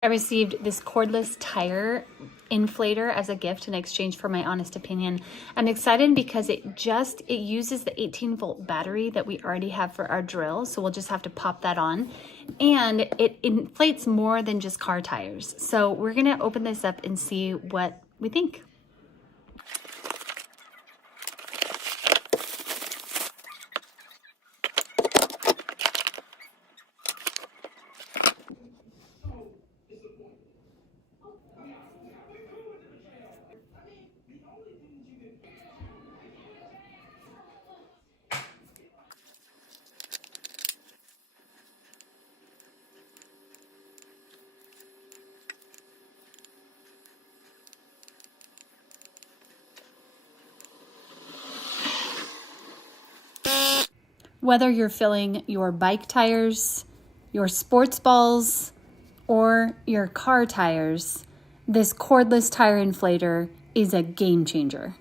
I received this cordless tire inflator as a gift in exchange for my honest opinion. I'm excited because it uses the 18-volt battery that we already have for our drill, so we'll just have to pop that on. And it inflates more than just car tires. So we're gonna open this up and see what we think. Whether you're filling your bike tires, your sports balls, or your car tires, this cordless tire inflator is a game changer.